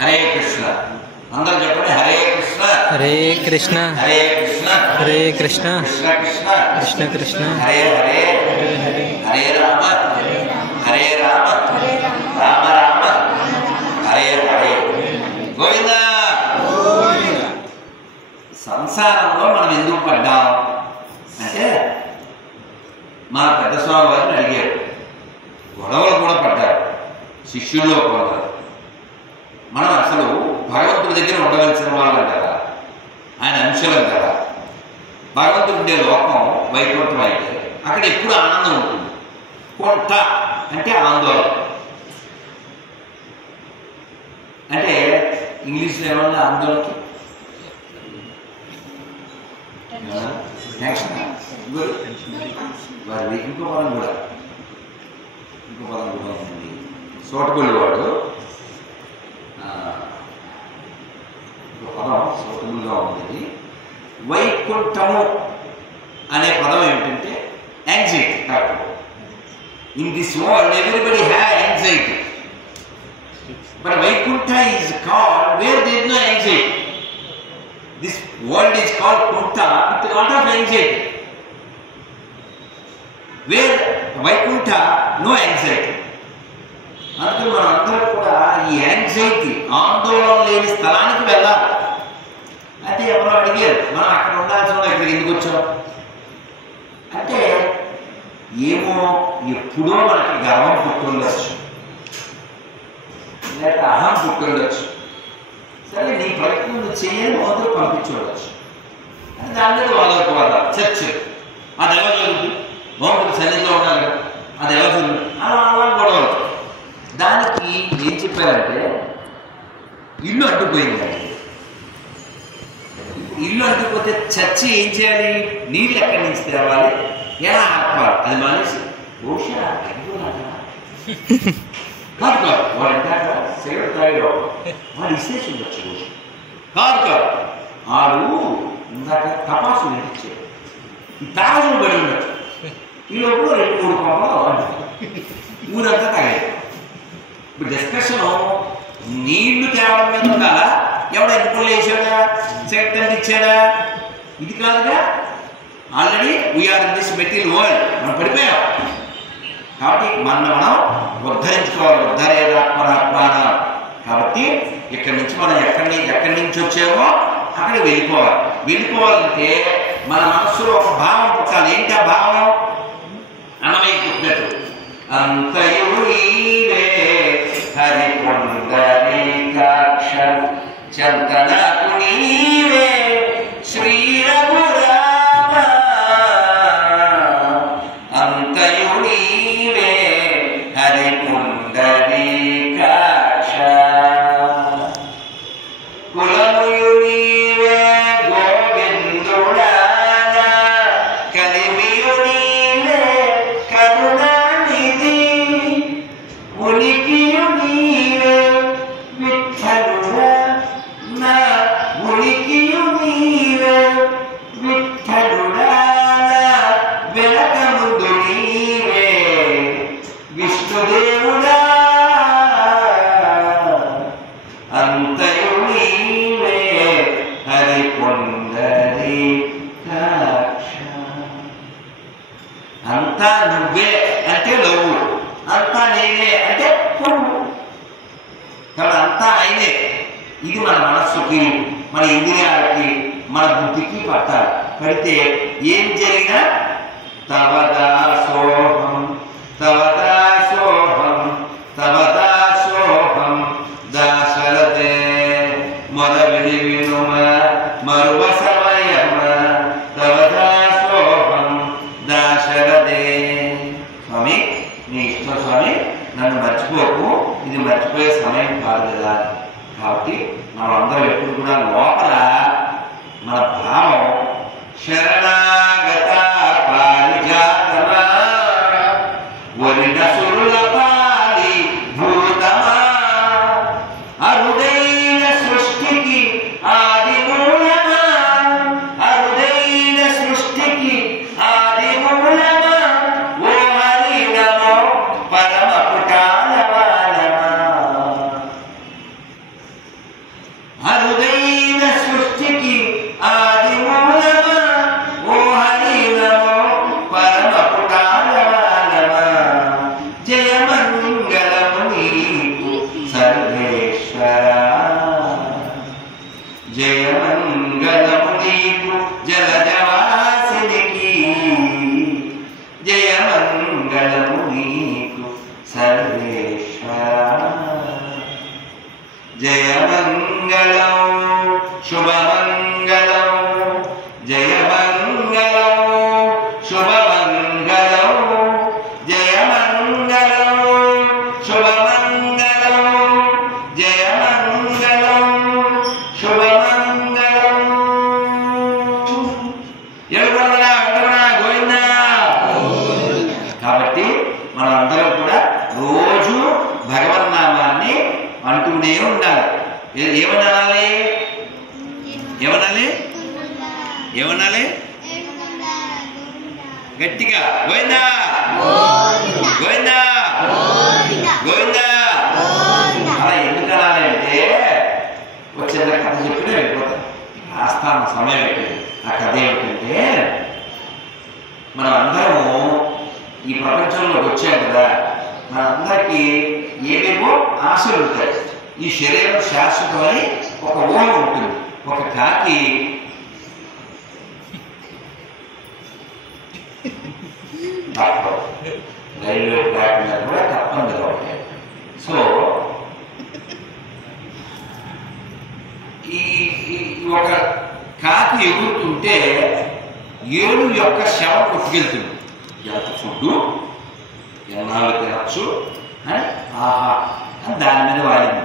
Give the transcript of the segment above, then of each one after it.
హరే కృష్ణ. అందరూ చెప్పండి హరే కృష్ణ హరే కృష్ణ హరే కృష్ణ హరే కృష్ణ కృష్ణ కృష్ణ కృష్ణ కృష్ణ హరే హరే హరే హరే హరే రామ హరే రామ రామ రామ హరే హరే గోవింద. సంసారంలో మనం ఎందుకు పడ్డాం అంటే మా పెద్ద స్వామి వారిని అడిగారు. గొడవలు కూడా పడ్డారు శిష్యుల్లో కూడా. మనం అసలు భగవంతుడి దగ్గర ఉండవలసిన వాళ్ళం కదా, ఆయన అంశలం కదా. భగవంతుడు ఉండే లోకం వైకుంఠం అయితే అక్కడ ఎప్పుడు ఆనందం ఉంటుంది. కొంట అంటే ఆందోళన, అంటే ఇంగ్లీష్లో ఏమన్నా ఆందోళనకి వారి ఇంకో పదం కూడా ఉంది. సోటబుల్ వాడు పదం సూటబుల్గా ఉంది. వైకుంఠము అనే పదం ఏమిటంటే anxiety. In this world everybody have anxiety, but Vaikuntha is called where there is no anxiety. This world is called Kuntha with lot of anxiety, where Vaikuntha no anxiety. అందుకని మనందరూ కూడా ఈ యాంగ్జైటీ ఆందోళన లేని స్థలానికి వెళ్ళాలి. అంటే ఎవరో అడిగారు, మనం అక్కడ ఉండాల్సిన ఇక్కడికి ఎందుకు వచ్చాం అంటే, ఏమో ఎప్పుడో మనకి గర్వం పుట్టుండొచ్చు, లేక అహం పుట్టుండొచ్చు. సరే నీ ప్రయత్నం నువ్వు చేయని మొదలు పంపించవచ్చు. అంటే దాని మీద వాళ్ళ చర్చ అది ఎలా జరుగుతుంది, భౌతిక సన్నిధిలో ఉండాలి కదా, అది ఎలా జరుగుతుంది అలా అలా గొడవలు. దానికి ఏం చెప్పారంటే, ఇల్లు అడ్డుపోయింది. ఇల్లు అడ్డుపోతే చర్చి ఏం చేయాలి, నీళ్ళు ఎక్కడి నుంచి తేవాలి, ఎలా ఆపాలి, అది మానేసి బహుశా కాదు కాదు వాడు అంటాక సిగరెట్ తాగిలో వాడు ఇసేసి ఉండొచ్చు. కాదు కాదు వాడు ఇందాక తపాసులు ఇంటిచ్చాడు, ఈ తాజులు పడి ఉండొచ్చు. ఈ లోపల 2-3 కోపలు ఊరంతా తాగాడు. ఇప్పుడు డిస్కషన్ నీళ్లు తేవడం మీద ఉండాలా, ఎవడ ఎన్నికలు వేసాడా, సిగరెట్ అందించాడా, ఇది కాదుగా. Already we're in this material world, మనం పడిపోయాం. కాబట్టి మనం ఉద్ధరించుకోవాలి, ఉద్ధరేదాత్మరాత్మాన. కాబట్టి ఇక్కడి నుంచి మనం ఎక్కడి నుంచి వచ్చామో అక్కడికి వెళ్ళిపోవాలి. వెళ్ళిపోవాలంటే మన మనస్సులో ఒక భావం పుట్టాలి. ఏంటి ఆ భావం? అన్నమయ్య పుట్టినట్టు అంతయు నీవే హరి పుండరీకాక్ష చందనకు నీవే శ్రీ రఘురామ అంతయు నీవే హరి పుండరీకాక్ష కులముయు నీవే గోవిందుడా కలిమియు నీవే కరుణానిధి ఉనికియు నీవే విఠలుడా నా ఉనికియు నీవే విఠలుడా వెలకముందు నీవే విష్ణుదేవుడా అంతయు నీవే హరి పుండరీకాక్ష. అంతా నువ్వే అంటే లవ్వు, అంతా నేనే అంటే పువ్వు. కాబట్టి అంతా ఆయనే. ఇది మన మనస్సుకి, మన ఇంద్రియాలకి, మన బుద్ధికి పట్టాలి. పడితే ఏం జరిగినా తవదాసోహం తవదాసోహం తవదాసోహం దాశరథే మొరవిడి వినుమ మరువ సమయమ తవదాసోహం దాశరథే. స్వామి నీ ఇష్టం స్వామి, నన్ను మర్చిపోకు, ఇది మర్చిపోయే సమయం కాదు కదా. కాబట్టి మనం అందరం ఎప్పుడు కూడా లోపల మన భావం శరణాగత పారిజాతమా వరిన సురుల పాలి భూతమా అరుదైన సృష్టికి ఆది మూలమా అరుదైన సృష్టికి ఆది మూలమా ఓ హరి నమో పరమ పుటాలవాలమా. నీకు సర్వేశ్వర. జయమంగళం శుభమంగళం, జయమంగళం శుభమంగళం, జయమంగళం శుభమంగళం, జయమంగళం శుభమంగళం. ఎడుగొండలా గోవిందా. కాబట్టి మనందరం కూడా రోజు భగవన్నామాన్ని అంటూనే ఉండాలి. ఏమనాలి? ఏమనాలి? ఏమనాలి? గట్టిగా గోవిందా గోవిందా గోవిందా. అలా ఎందుకు అనాలి అంటే వచ్చిన కథ చెప్పిన వెళ్ళిపోతాం. ఆస్థాన సమయం అయిపోయింది. ఆ కథ ఏమిటంటే, మనం అందరము ఈ ప్రపంచంలోకి వచ్చాం కదా, మనందరికీ ఏవేవో ఆశలు ఉంటాయి. ఈ శరీరం శాశ్వతమని ఒక ఊహ ఉంటుంది. ఒక కాకి రైల్వే ట్రాక్ మీద కూడా తప్పనిగా ఉంటాయి. సో ఈ ఒక కాకి ఎగురుతుంటే ఏడు యొక్క శవం కొట్టుకెళ్తుంది. ఎంత ఫుడ్డు, ఎన్నాళ్ళు తినచ్చు అని ఆహా అని దాని మీద వాడింది.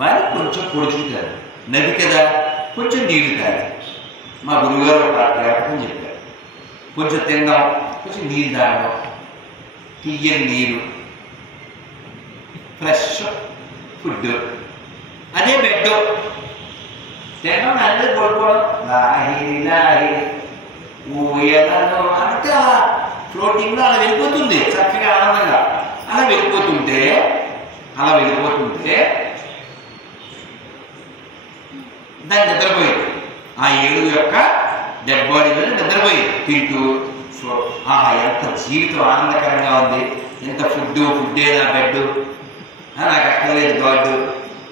వాడి కొంచెం పొడుచుకుంటారు. నది కదా, కొంచెం నీళ్లు తాగి. మా గురువుగారు ఒక వ్యాపకం చెప్పారు, కొంచెం తిందాం, కొంచెం నీళ్ళు తాగడం, తీయని నీరు, ఫ్రెష్ ఫుడ్, అదే బెడ్. తినడం అనేది కోరుకోవడం, లాహి లాహి ఊయలలో అంటే అలా ఫ్లోటింగ్లో అలా వెళ్ళిపోతుంది చక్కగా ఆనందంగా. అలా వెళ్ళిపోతుంటే దాన్ని నిద్రపోయింది. ఆ ఏడు యొక్క డెడ్ బాడీ మీద నిద్రపోయింది తింటూ. సో ఆహా ఎంత జీవితం ఆనందకరంగా ఉంది, ఎంత ఫుడ్డే నా బెడ్, నాకు అక్కర్లేదు గాడ్డు,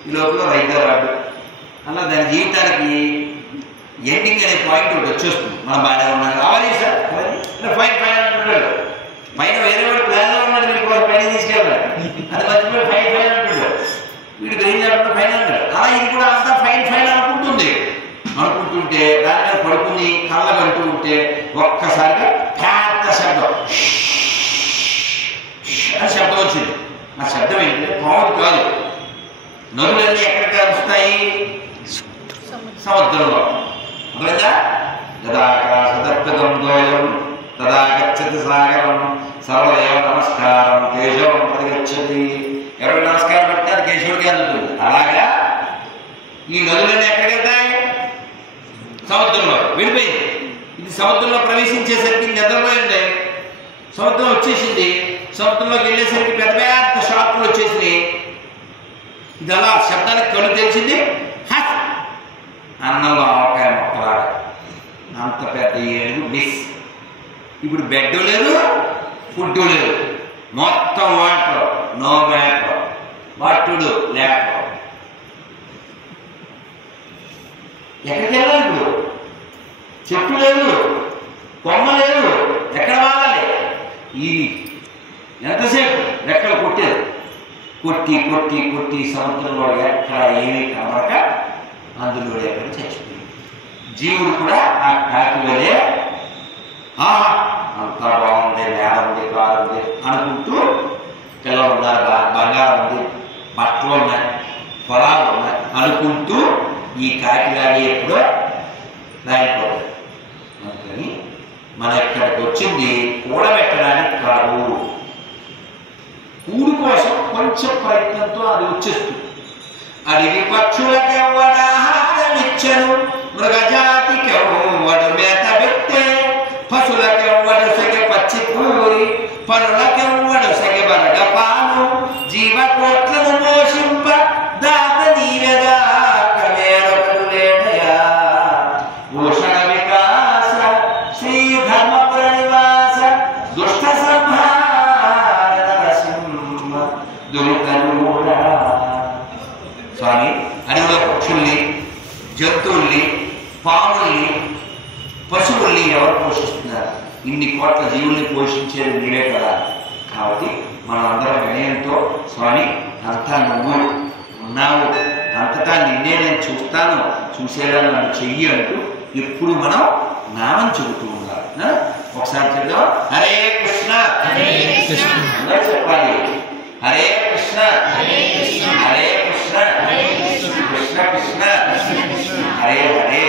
ఈ లోపల రైతు రాడు. అలా దాని జీవితానికి ఎండింగ్ అనే పాయింట్ ఒకటి వచ్చేస్తుంది. మనం బాగానే ఉన్నాం కావాలి సార్, ఫైన్ ఫైన్ అంటున్నాడు. పైన వేరే వాడు ప్లాన్లో ఉన్నాడు, వీడికి వాడు పైన తీసుకెళ్ళాడు. అది మర్చిపోయి ఫైన్ ఫైన్ అంటున్నాడు, వీడు గ్రీన్ చేపట్టు ఫైన్ అంటాడు. అలా ఇది కూడా అంతా ఫైన్ ఫైన్ అనుకుంటుంటే దాని మీద పడుకుని కళ్ళగంటూ ఉంటే ఒక్కసారిగా పెద్ద శబ్దం అని శబ్దం వచ్చింది. ఆ శబ్దం ఏంటంటే పావులు కాదు. నదులన్నీ ఎక్కడికి వస్తాయి? సముద్రంలో. అర్థమైందా? యదాకాశదర్పదం ద్వయం తదా గచ్చతి సాగరం సర్వదేవ నమస్కారం కేశవం ప్రతిగచ్చతి. ఎవరు నమస్కారం పెట్టారు కేశవుడికి అందుతుంది. అలాగా ఈ నదులన్నీ ఎక్కడికి వెళ్తాయి? సముద్రంలో. విడిపోయింది. ఇది సముద్రంలో ప్రవేశించేసరికి నిద్రపోయింది. సముద్రం వచ్చేసింది. సముద్రంలోకి వెళ్ళేసరికి పెద్ద పెద్ద షార్పులు వచ్చేసినాయి. ఇది అలా శబ్దానికి కళ్ళు తెలిసింది. హస్ అన్నంలో ఆవకాయ మొక్కలాగా అంత పెద్ద ఏడుగు మిస్. ఇప్పుడు బెడ్ లేదు, ఫుడ్ లేదు, మొత్తం వాటర్, నో మ్యాటర్, వట్టుడు లేక ఎక్కడికి వెళ్ళాలి? ఇప్పుడు చెట్టు లేదు, కొమ్మ లేదు, ఎక్కడ వాడాలి? ఈ ఎంతసేపు రెక్కలు కొట్టేది. కొట్టి కొట్టి కొట్టి సముద్రంలో ఎక్కడ ఏమీ కనబడక అందులో ఎక్కడ చచ్చిపోయింది. జీవుడు కూడా ఆ కాకి వలే ఆహా అంతా బాగుంది, నేల ఉంది, కారు ఉంది అనుకుంటూ, పిల్లలు ఉన్నారు, బంగారం ఉంది, బట్టలు ఉన్నాయి, పొలాలు ఉన్నాయి అనుకుంటూ ఈ కాకిలాగే ఎప్పుడో రాయిపోతుంది. అందుకని మన ఇక్కడికి వచ్చింది కూడబెట్టడానికి కాదు, కూడు కోసం కొంచెం ప్రయత్నంతో అది వచ్చేస్తుంది. అడిగి పక్షులకెవ్వడాహారమిచ్చను, మృగజాతికెవ్వడు మేత పెట్టే, పశులకెవ్వడు సగె పచ్చి పూరి, పరులకెవ్వడు సగె బరగపాను, జీవకోట్లను పోషింప దాత నీవెగా కవేరొకడు లేడయా. భూషణ వికాస శ్రీ ధర్మ ప్రణివాస దుష్ట సంహార నరసింహ దుర్గరుడా. స్వామి, అడవిలో పక్షుల్ని, జంతువుల్ని, పాముల్ని, పశువుల్ని ఎవరు పోషిస్తున్నారు? ఇన్ని కోట్ల జీవుల్ని పోషించేది నీవే కదా. కాబట్టి మనం అందరం వినయంతో స్వామి అంతా నువ్వు ఉన్నావు, అంతటా నిన్నే నేను చూస్తాను, చూసేలా నన్ను చెయ్యి అంటూ ఎప్పుడు మనం నామం చెబుతూ ఉండాలి. ఒకసారి చెప్దాం, హరే కృష్ణ అందరూ చెప్పాలి, హరే కృష్ణ హరే కృష్ణ కృష్ణ కృష్ణ హరే హరే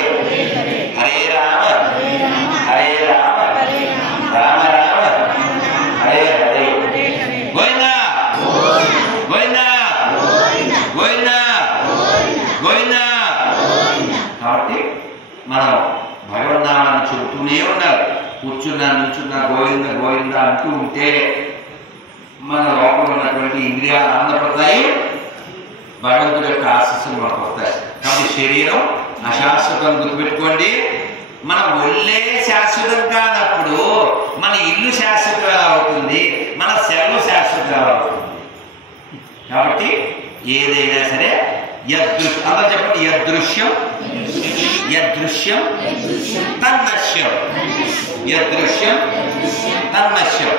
హరే రామ హరే రామ రామ రామ హరే హరే గోవిందా గోవిందా గోవిందా గోవిందా. కాబట్టి మనం భగవన్నామాన్ని చెబుతూనే ఉండాలి. కూర్చున్నా నుంచున్నా గోవింద గోవింద అంటూ ఉంటే మన లోపల ఉన్నటువంటి ఇంద్రియాలు ఆనందపడతాయి, భగవంతుడి యొక్క ఆశీస్సులు మనకు వస్తాయి. కాబట్టి శరీరం అశాశ్వతం గుర్తుపెట్టుకోండి. మన ఒళ్ళే శాశ్వతం కానప్పుడు మన ఇల్లు శాశ్వతం ఎలా అవుతుంది, మన సెలవు శాశ్వతం ఎలా అవుతుంది? కాబట్టి ఏదైనా సరే అందరూ చెప్పండి, యదృశ్యం యదృశ్యం తన్నశ్యం యదృశ్యం తన్నశ్యం.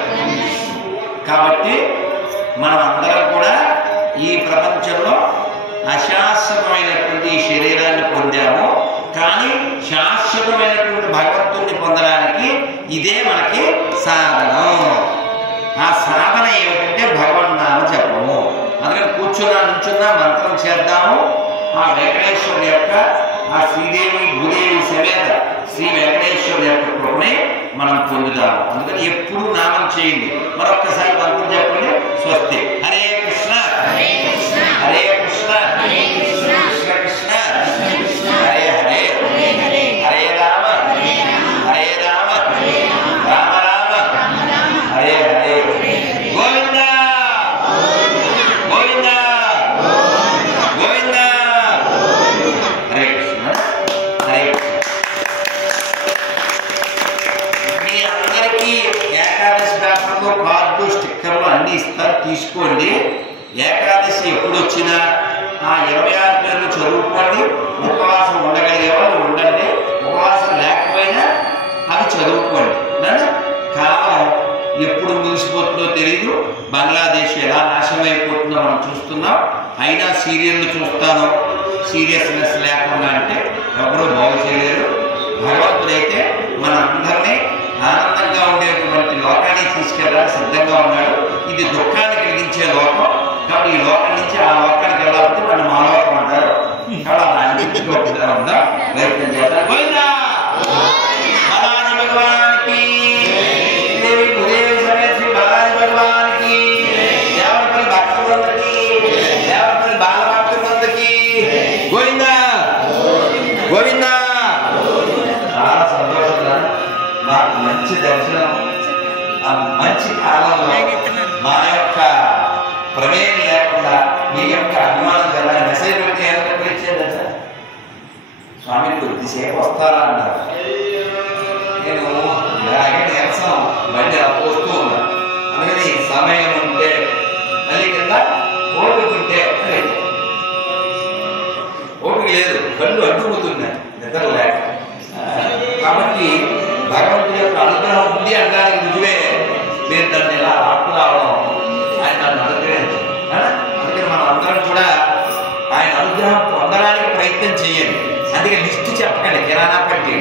కాబట్టి మనం అందరం కూడా ఈ ప్రపంచంలో అశాశ్వతమైనటువంటి శరీరాన్ని పొందాము, కానీ శాశ్వతమైనటువంటి భగవంతుడిని పొందడానికి ఇదే మనకి సాధనం. ఆ సాధన ఏమిటంటే భగవన్నామ జపము. అందుకని కూర్చున్నా నుంచున్నా మంత్రం చేద్దాము. ఆ వెంకటేశ్వరుని యొక్క ఆ శ్రీదేవి భూదేవి సమేత శ్రీ వెంకటేశ్వరుని యొక్క కృపని మనం పొందుతాము. అందుకని ఎప్పుడు నామం చేయండి. మరొక్కసారి మంత్రం చెప్పండి, స్వస్తి. హరే కృష్ణ హరే కృష్ణ కృష్ణ కృష్ణ హరే హరే హరే రామ హరే రామ రామ రామ హరే హరే గోవింద గోవింద గోవింద. హరే కృష్ణ హరే కృష్ణ. మీ అందరికీ ఏకాదశి పేపర్లో కార్డు స్టిక్కర్లు అన్ని ఇస్తారు, తీసుకోండి. ఏకాదశి ఎప్పుడు వచ్చినా ఆ 26 పేర్లు చదువుకోండి. ఉపవాసం ఉండగలిగే వాళ్ళు ఉండండి, ఉపవాసం లేకపోయినా అవి చదువుకోండి. కాలం ఎప్పుడు ముగిసిపోతుందో తెలియదు. బంగ్లాదేశ్ ఎలా నాశనం అయిపోతుందో మనం చూస్తున్నాం. అయినా సీరియల్లు చూస్తాను, సీరియస్నెస్ లేకుండా అంటే ఎవరూ బాగు చేయలేరు. భగవంతుడైతే మన అందరినీ ఆనందంగా ఉండేటువంటి లోకాన్ని తీసుకెళ్ళడానికి సిద్ధంగా ఉన్నాడు. ఇది దుఃఖాన్ని కలిగించే లోకం. కాబట్టి ఈ లోకం నుంచి ఆ లోకానికి వెళ్ళాలంటే వాళ్ళు మానవకం అంటారు. కాబట్టి దాని గురించి ప్రయత్నం చేస్తారు. గోవిందా బలాని భగవానికి శ్రీ బలాని భగవానికి దేవపల్లి భక్త బృందకి దేవపల్లి బాలభక్త బృందకి గోవిందా గోవిందా. చాలా సంతోషంగా మాకు మంచి దర్శనం, మంచి కాలంలో మా యొక్క ప్రమేయం లేకుండా మీ యొక్క అభిమానం కదా మెసేజ్ పెట్టి ఏమైనా ఇచ్చేదా సార్, స్వామి కొద్దిసేపు వస్తారా అన్నారు. నేను ఇలాగే నీరసం బండి వస్తూ ఉన్నా. అందుకని సమయం ఉంటే మళ్ళీ కింద ఓటుకుంటే ఓపిక లేదు, కళ్ళు అడ్డుకుతున్నాయి నిద్ర లేక. కాబట్టి భగవంతుడి యొక్క అనుగ్రహం ఉంది అనడానికి రుజువే మీరు దాన్ని ఇలా ఆపు రావడం, ఆయన నన్ను అనుగ్రహించారు. అందుకని మనం అందరం కూడా ఆయన అనుగ్రహం పొందడానికి ప్రయత్నం చేయండి. అందుకే లిస్టు చెప్పకండి, కిరాణా పట్టి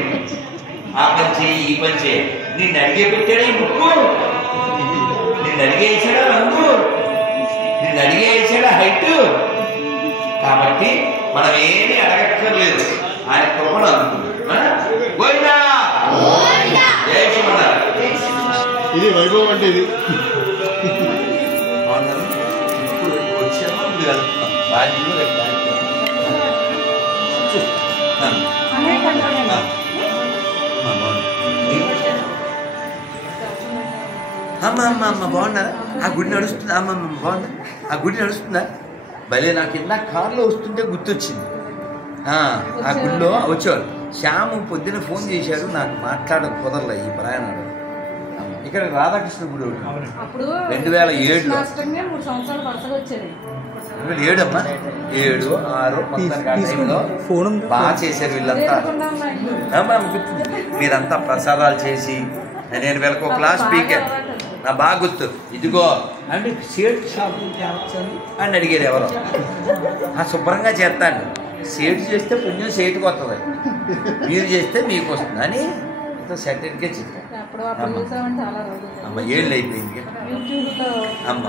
ఆ పని చేయి ఈ పని చేయి. నిన్ను అడిగే పెట్టాడా ఈ ముక్కు, నిన్ను అడిగే వేసాడా రంగు, నిన్ను అడిగే వేసాడా హైట్. కాబట్టి మనం ఏమీ అడగక్కర్లేదు, ఆయన కృపను అందుకుంది. గోవిందా జై శ్రీమన్నారాయణ. ఇది వైభవం అంటే ఇది ఇప్పుడు వచ్చామో మీరు వెళ్తున్నాం బాధ్యులు అమ్మ బాగున్నారా? ఆ గుడి నడుస్తుందా? అమ్మమ్మ బాగుందా? ఆ గుడి నడుస్తుందా? భలే నాకు ఇందాక కారులో వస్తుంటే గుర్తొచ్చింది. ఆ గుడిలో వచ్చేవారు. శ్యాము పొద్దున ఫోన్ చేశారు, నాకు మాట్లాడడం కుదరలే ఈ ప్రయాణాలు. ఇక్కడ రాధాకృష్ణ గుడి 2007 అమ్మా 7, 6 బాగా చేశారు వీళ్ళంతా. మీరంతా ప్రసాదాలు చేసి నేను వీళ్ళకి ఒక క్లాస్ పీకాను. నా బాగా గుర్తు. ఇదిగో అంటే సేట్ షాప్ అని అడిగారు ఎవరో. శుభ్రంగా చేస్తాను. సేటు చేస్తే పుణ్యం సేటుకు వస్తుంది, మీరు చేస్తే మీకు వస్తుంది అని సర్టిఫికేట్ చెప్పాను. అమ్మ ఏళ్ళు అయిపోయింది. అమ్మ